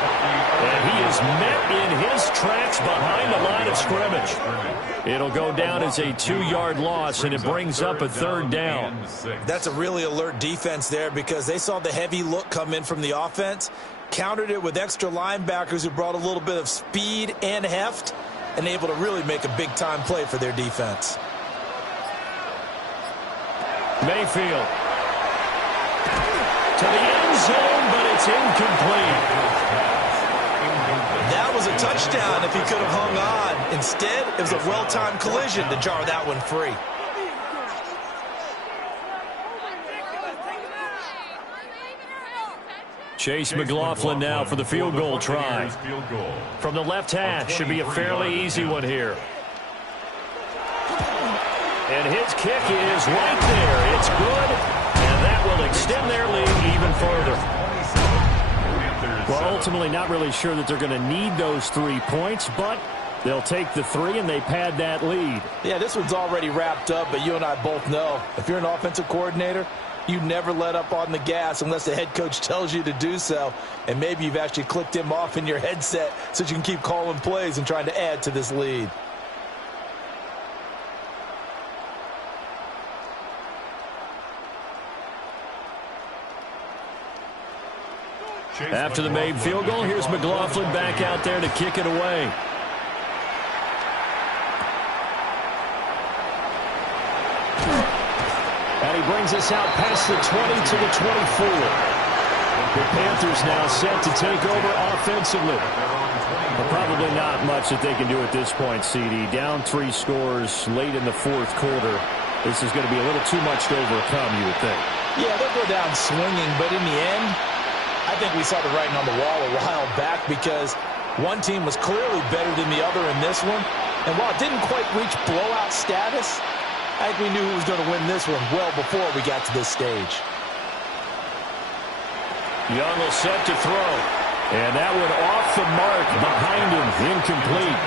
And he is met in his tracks behind the line of scrimmage. It'll go down as a 2-yard loss, and it brings up a 3rd down. That's a really alert defense there because they saw the heavy look come in from the offense, countered it with extra linebackers who brought a little bit of speed and heft, and able to really make a big-time play for their defense. Mayfield to the end zone, but it's incomplete. That was a touchdown if he could have hung on. Instead, it was a well-timed collision to jar that one free. Chase McLaughlin now for the field goal try. From the left hash, should be a fairly easy one here. And his kick is right there. It's good, and that will extend their lead even further. Well, ultimately not really sure that they're going to need those 3 points, but they'll take the 3 and they pad that lead. Yeah, this one's already wrapped up, but you and I both know if you're an offensive coordinator, you never let up on the gas unless the head coach tells you to do so. And maybe you've actually clicked him off in your headset so you can keep calling plays and trying to add to this lead. After the made field goal, here's McLaughlin back out there to kick it away. And he brings us out past the 20 to the 24. The Panthers now set to take over offensively. But probably not much that they can do at this point, CD. Down 3 scores late in the fourth quarter. This is going to be a little too much to overcome, you would think. Yeah, they'll go down swinging, but in the end, I think we saw the writing on the wall a while back because one team was clearly better than the other in this one. And while it didn't quite reach blowout status, I think we knew who was going to win this one well before we got to this stage. Young will set to throw. And that one off the mark behind him, incomplete.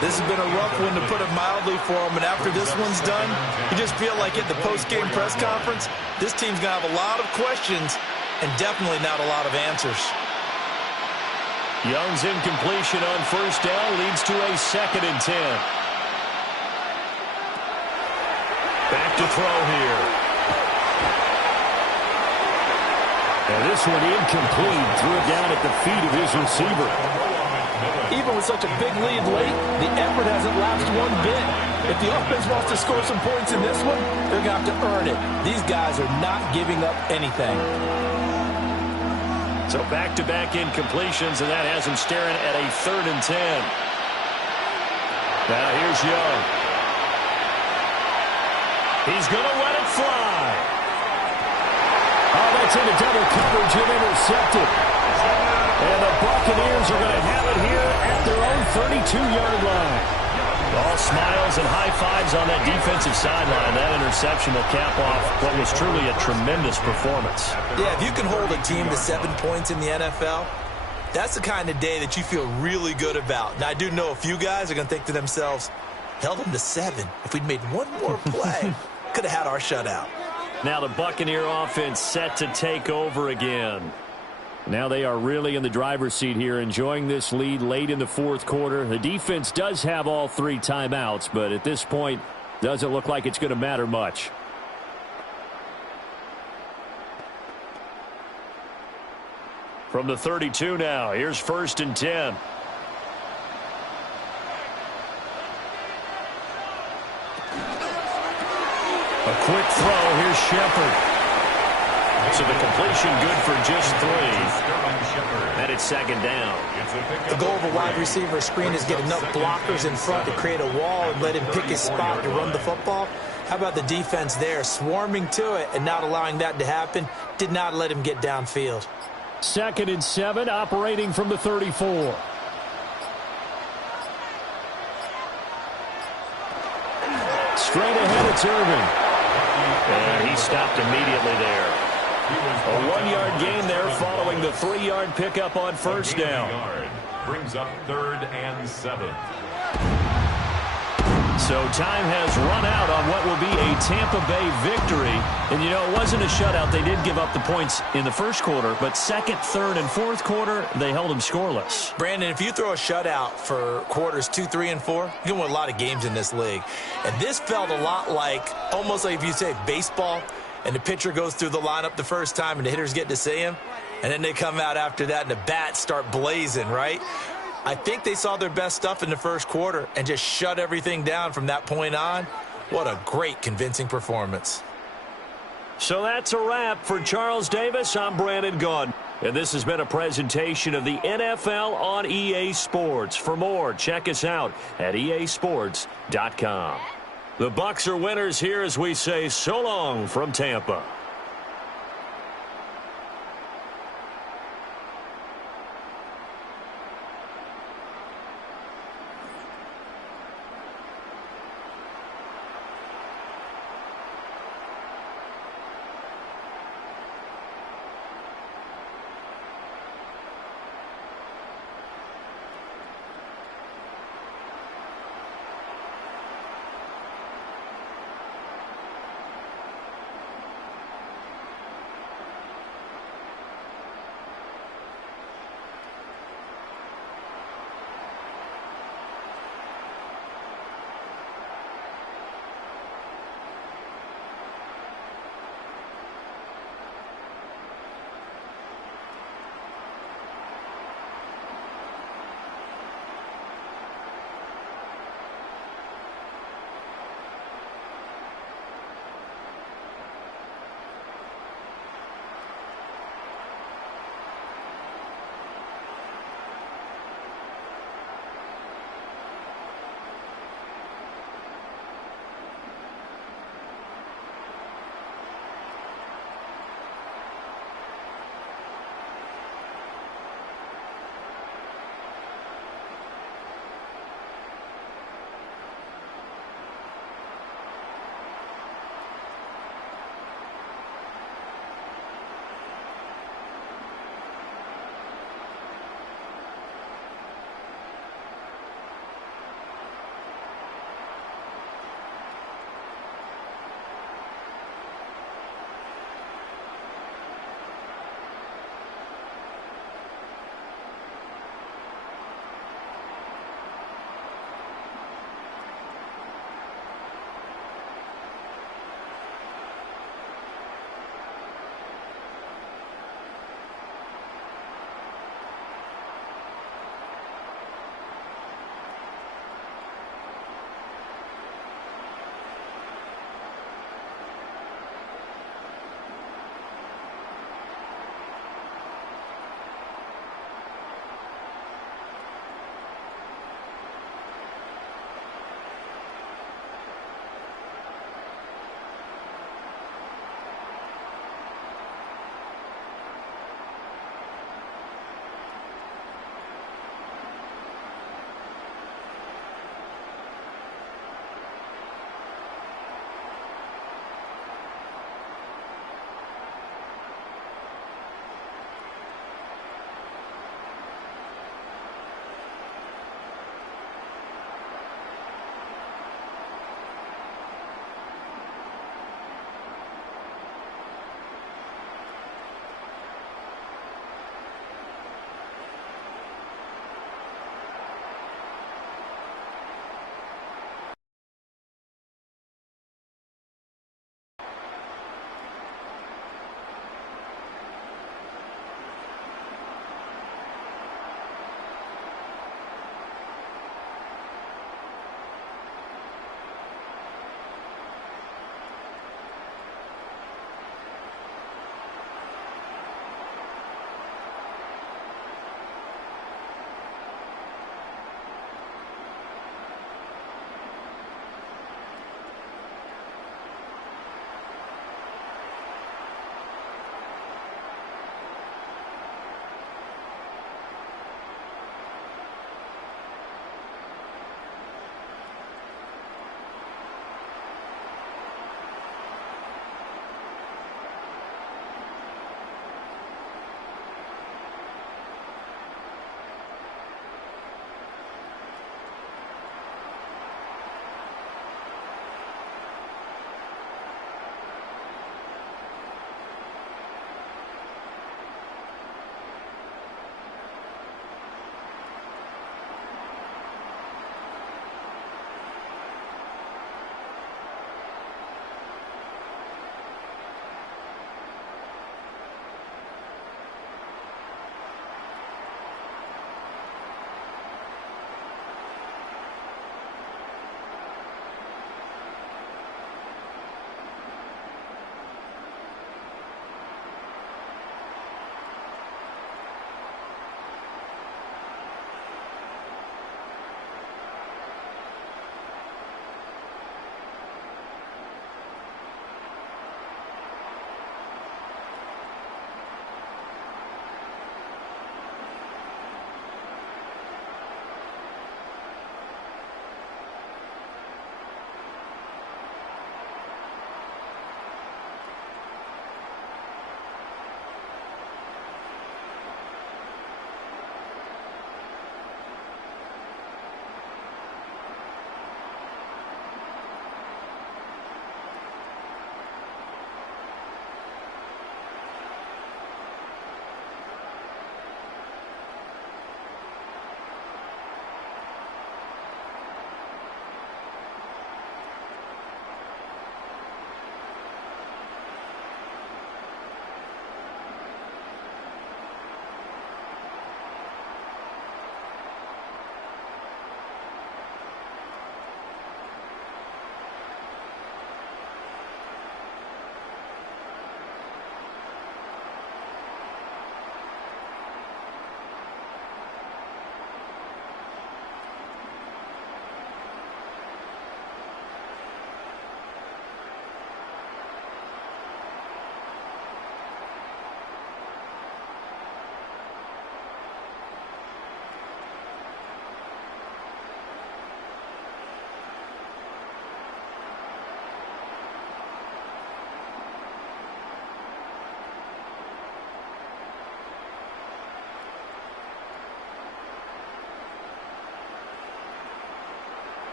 This has been a rough one, to put it mildly, for him. And after this one's done, you just feel like at the post-game press conference, this team's going to have a lot of questions and definitely not a lot of answers. Young's incompletion on first down leads to a 2nd and 10. Back to throw here. And this one incomplete. Threw it down at the feet of his receiver. Even with such a big lead late, the effort hasn't lapsed one bit. If the offense wants to score some points in this one, they're going to have to earn it. These guys are not giving up anything. So back-to-back incompletions, and that has him staring at a 3rd and 10. Now here's Young. He's going to let it fly. Oh, that's into double coverage and intercepted. And the Buccaneers are going to have it here at their own 32-yard line. All smiles and high fives on that defensive sideline. That interception will cap off what was truly a tremendous performance. Yeah, if you can hold a team to 7 points in the NFL, that's the kind of day that you feel really good about. Now, I do know a few guys are going to think to themselves, held them to 7. If we'd made one more play, could have had our shutout. Now the Buccaneer offense set to take over again. Now they are really in the driver's seat here, enjoying this lead late in the fourth quarter. The defense does have all 3 timeouts, but at this point, doesn't look like it's going to matter much. From the 32 now, here's 1st and 10. A quick throw. Here's Shepard. So the completion good for just 3. And it's 2nd down. The goal of a wide receiver screen is get enough blockers in front to create a wall and let him pick his spot to run the football. How about the defense there, swarming to it and not allowing that to happen? Did not let him get downfield. 2nd and 7, operating from the 34. Straight ahead, it's Irving. And he stopped immediately there. A 1-yard gain there following the 3-yard pickup on first down. Brings up 3rd and 7. So time has run out on what will be a Tampa Bay victory. And, you know, it wasn't a shutout. They did give up the points in the first quarter, but 2nd, 3rd, and 4th quarter, they held them scoreless. Brandon, if you throw a shutout for quarters 2, 3, and 4, you can win a lot of games in this league. And this felt a lot like, almost like if you say baseball, and the pitcher goes through the lineup the first time and the hitters get to see him, and then they come out after that and the bats start blazing, right? I think they saw their best stuff in the first quarter and just shut everything down from that point on. What a great, convincing performance. So that's a wrap for Charles Davis. I'm Brandon Gaudin. And this has been a presentation of the NFL on EA Sports. For more, check us out at easports.com. The Bucs are winners here as we say so long from Tampa.